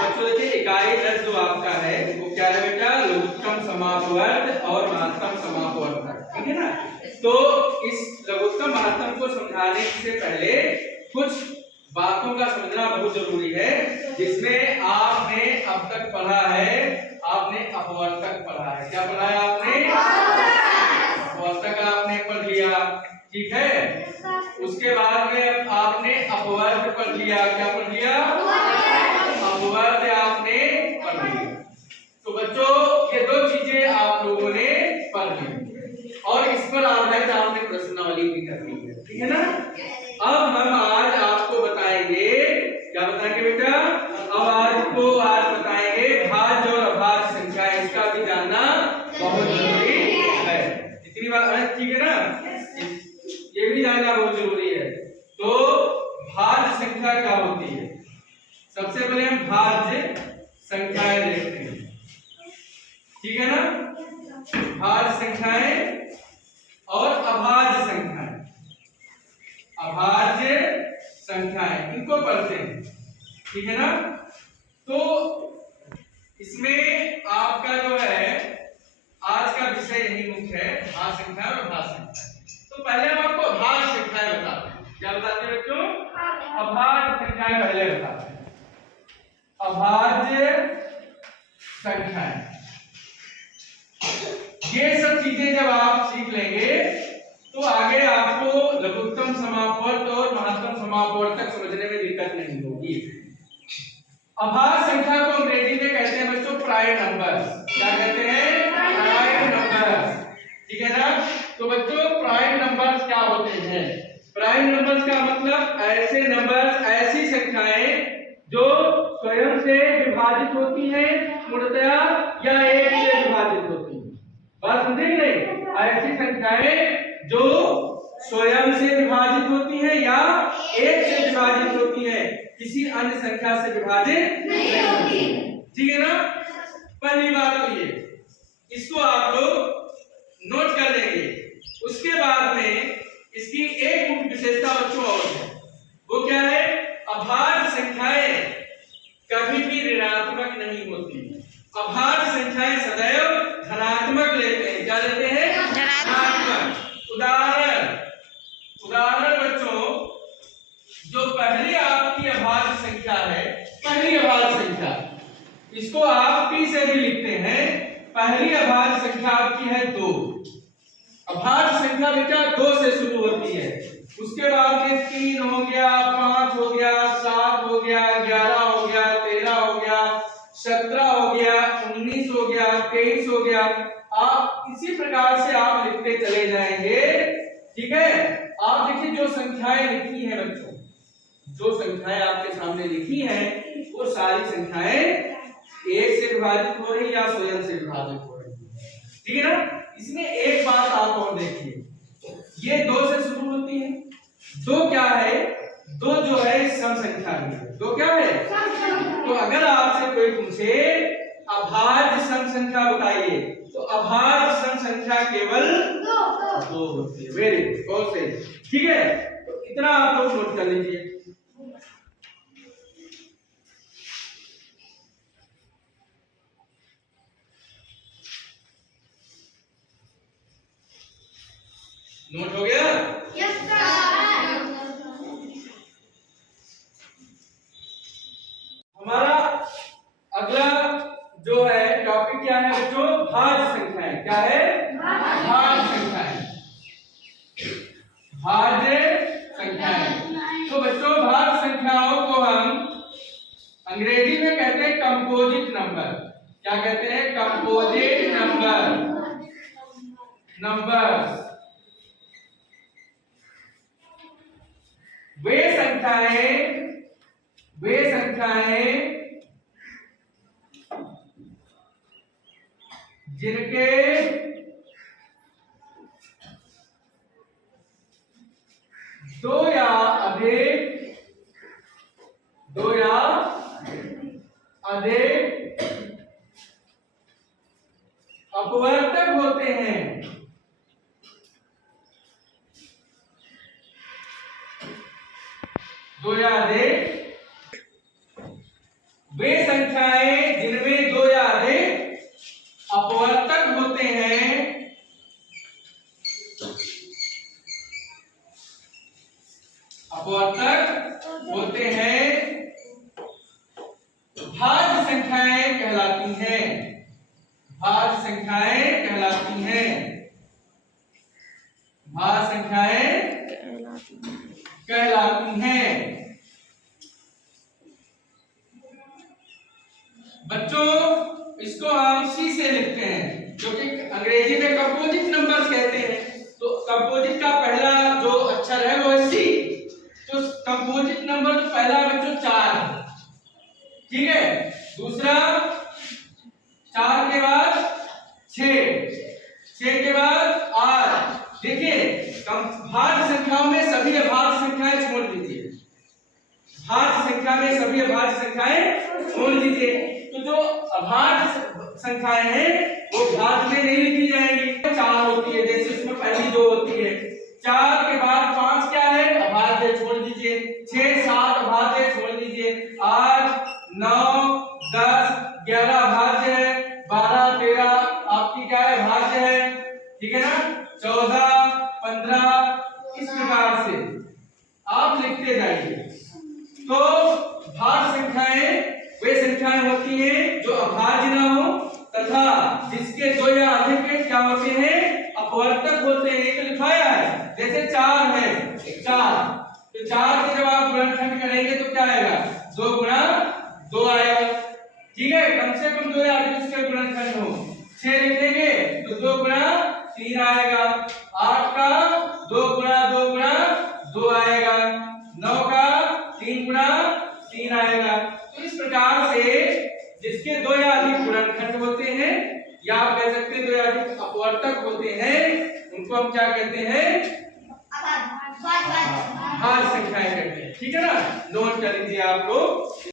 बच्चों देखिए इकाई 10 जो आपका है वो क्या है बेटा, लघुत्तम समापवर्त और महत्तम समापवर्तक, ठीक है ना। तो इस लघुत्तम महत्तम को समझाने से पहले कुछ बातों का समझना बहुत जरूरी है, जिसमें आपने अब तक पढ़ा है, आपने अपवर्तक पढ़ा है। क्या पढ़ा है आपने? अपवर्तक आपने पढ़ लिया, ठीक है। उसके बाद में आपने अपवर्त पढ़ लिया। क्या पढ़ लिया? अपवर्त आपने पढ़ लिया। तो बच्चों ये दो चीजें आप लोगों ने पढ़ ली और इस पर आधारित आपने प्रश्नावली भी करनी है, ठीक है ना। अब हम आज आपको बताएंगे, क्या बताएंगे बेटा? अब आज बताएंगे भाज्य और अभाज्य संख्या, इसका भी जानना बहुत जरूरी है। इतनी बात ठीक है ना, ये भी जानना बहुत जरूरी है। तो भाज्य संख्या क्या होती है? सबसे पहले हम भाज्य संख्याएं देखते हैं, ठीक है ना। भाज्य संख्याएं और अभाज्य संख्याएं, अभाज्य संख्याएं इनको पढ़ते हैं, ठीक है ना। तो इसमें आपका जो है आज का विषय यही मुख्य है, भाज्य संख्या और अभाज्य संख्या। तो पहले हम आपको अभाज्य संख्याएं बताते हैं। क्या बताते हैं बच्चों? अभाज्य संख्याएं पहले बताते हैं। अभाज्य संख्याएं, ये सब चीजें जब आप सीख लेंगे तो आगे आपको लघुत्तम समापवर्त और महत्तम समापवर्तक समझने में दिक्कत नहीं होगी। अभाज्य संख्या को अंग्रेजी में कहते हैं बच्चों प्राइम नंबर्स। क्या कहते हैं? प्राइम नंबर्स, ठीक है ना। तो बच्चों प्राइम नंबर्स क्या होते हैं? प्राइम नंबर्स का मतलब ऐसे नंबर्स, ऐसी संख्याएं जो स्वयं से विभाजित होती हैं पूर्णतया या एक से विभाजित होती हैं। बात समझे नहीं? ऐसी संख्याएं जो स्वयं से विभाजित होती हैं या एक से विभाजित होती हैं, किसी अन्य संख्या से विभाजित नहीं होती, ठीक है ना। पहली बात तो ये, इसको आप लोग नोट कर लेंगे। उसके बाद में इसकी एक मुख्य विशेषता बच्चों और है, वो क्या है? अभाज्य संख्याएं कभी भी ऋणात्मक नहीं होती। अभाज्य संख्याएं सदैव धनात्मक लेते हैं। क्या लेते हैं? धनात्मक। उदाहरण बच्चों, जो पहली आपकी अभाज्य संख्या है, पहली अभाज्य संख्या, इसको आप p से भी लिखते हैं। पहली अभाज्य संख्या आपकी है 2। अभाज्य संख्या बेटा 2 से शुरू होती है, उसके बाद में 3 हो गया, 5 हो गया, 7 हो गया, 11 हो गया, 13 हो गया, 17 हो गया, 19 हो गया, 23 हो गया। आप इसी प्रकार से आप लिखते चले जाएंगे, ठीक है। आप देखिए जो संख्याएं लिखी हैं बच्चों, जो संख्याएं आपके सामने लिखी हैं वो सारी संख्याएं एक से विभाजित हो रही या स्वयं से विभाजित हो रही, ठीक है ना। इसमें एक बात आप और देखिए, ये 2 से शुरू होती है। 2 क्या है? 2 जो है सम संख्या है। 2 क्या है? तो अगर आपसे कोई पूछे अभाज्य सम संख्या बताइए, तो अभाज्य सम संख्या केवल 2 होती है। वेरी गुड, बहुत सही, ठीक है। तो इतना आप लोग नोट कर लीजिए। नोट हो गया? Yes sir. हमारा अगला जो है टॉपिक क्या है बच्चों? भाज्य संख्याएं। क्या है? भाज्य संख्याएं। भाज्य संख्याएं। तो बच्चों भाज्य संख्याओं को हम अंग्रेजी में कहते हैं कंपोजिट नंबर। क्या कहते हैं? Composite number, numbers. वे संख्याएं जिनके दो या अधिक अपवर्तक होते हैं। दो या अधिक वे संख्याएं जिनमें दो या अधिक अपवर्तक होते हैं, अपवर्तक होते हैं, भाज्य संख्याएं कहलाती हैं, भाज्य संख्याएं कहलाती हैं, भाज्य संख्याएं कहलाती हैं। बच्चों इसको हम सी से लिखते हैं, जो कि अंग्रेजी में कंपोजिट नंबर्स कहते हैं। तो कंपोजिट का पहला जो अक्षर है वो है सी। तो कंपोजिट नंबर तो पहला बच्चों 4 है, ठीक है। दूसरा 4 के बाद 6, 6 के बाद 8। देखिए भाज्य संख्याओं में सभी अभाज्य संख्याएं छोड़ दीजिए, भाज्य संख्या में सभी अभाज्य संख्याएं छोड़ दीजिए। तो जो अभाज्य संख्याएं हैं वो भाज्य में नहीं लिखी जाएंगी। 4 होती है, जैसे उसमें पहली 2 होती है। 4 के बाद 5 क्या है? अभाज्य, छोड़ दीजिए। 6, 7 अभाज्य, छोड़ दीजिए। 8, 9, 10, 11 अभाज्य है। 12, 13 आपकी क्या है? भाज्य है, ठीक है ना। 14, 15 इस प्रकार से आप लिखते जाइए। तो भाज्य संख्याएं वे संख्याएं होती हैं जो अभाज्य ना हो तथा जिसके दो या अधिक क्या होते हैं? अपवर्तक होते हैं। एक लिखाया है, जैसे 4 है, 4 तो 4 के जब आप गुणनखंड करेंगे तो क्या आएगा? 2 गुणा 2 आएगा, ठीक है। कम से कम 2 या अधिक उसके गुणनखंड हो। 6 लिखेंगे तो 2 गुणा 3 आएगा। 8 का 2 गुणा 2 गुणा 2 आएगा। 9 का 3 गुणा 3 आएगा। तो इस प्रकार से जिसके दो या अधिक गुणनखंड होते हैं या आप कह सकते हैं दो या अधिक अपवर्तक होते हैं, उनको हम क्या कहते हैं? भाज्य संख्याएं कहते हैं, ठीक है ना। नोट कर लीजिए आप लोग।